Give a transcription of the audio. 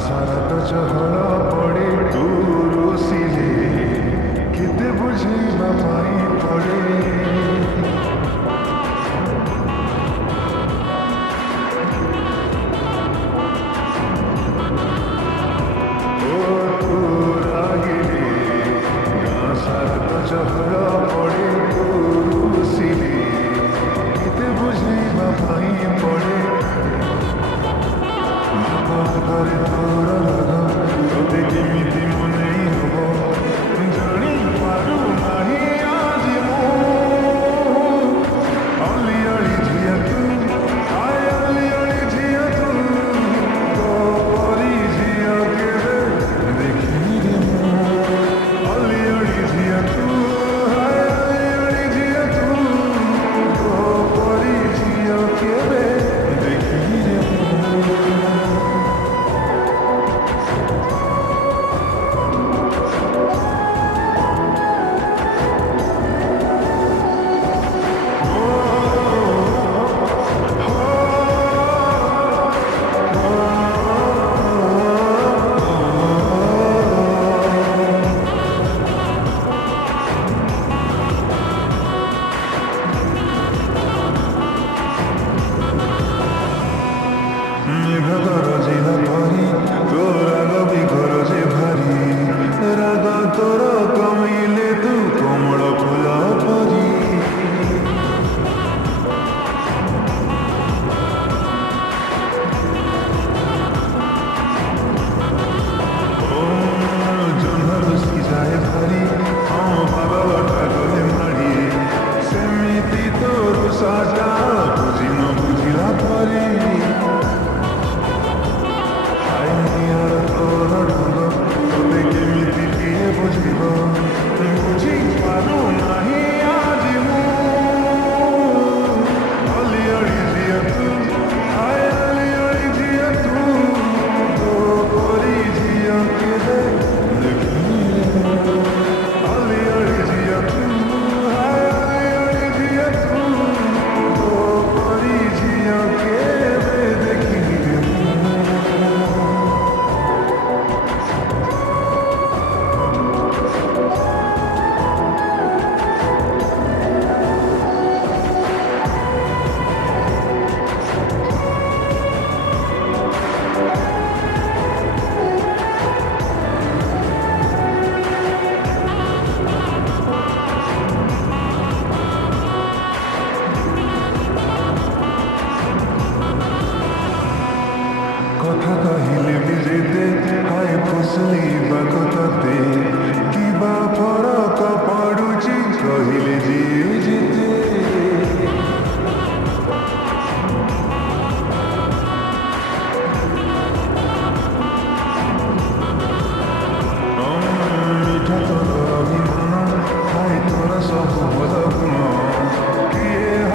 ସାରା ଚହଳ ପଡ଼େ ତୁ ରୁସିଲେ କେତେ ବୁଝେଇବା ପାଇଁ ପଡ଼େ ଓ ତୁ ରାଗିଲେ ଗାଁ ସାରା ଚହଳ ପଡ଼େ ତୁ ରୁସିଲେ କେତେ ବୁଝେଇବା ପାଇଁ ପଡ଼େ করে তোরা লাগা তোতে কেমিতি মনে হব জানি পারু নাহি আজি মো অলি অলি ঝিয়া তু আয় অলি অলি ঝিয়া তু তো পরি ঝিয়া কেবে দেখি রে মো অলি অলি ঝিয়া তু আয় অলি অলি ঝিয়া তু তো পরি ঝিয়া কেবে দেখি রে মো মেঘ গরজে ভারি তোর রাগ বিঘরজে ভারি রাগ তোর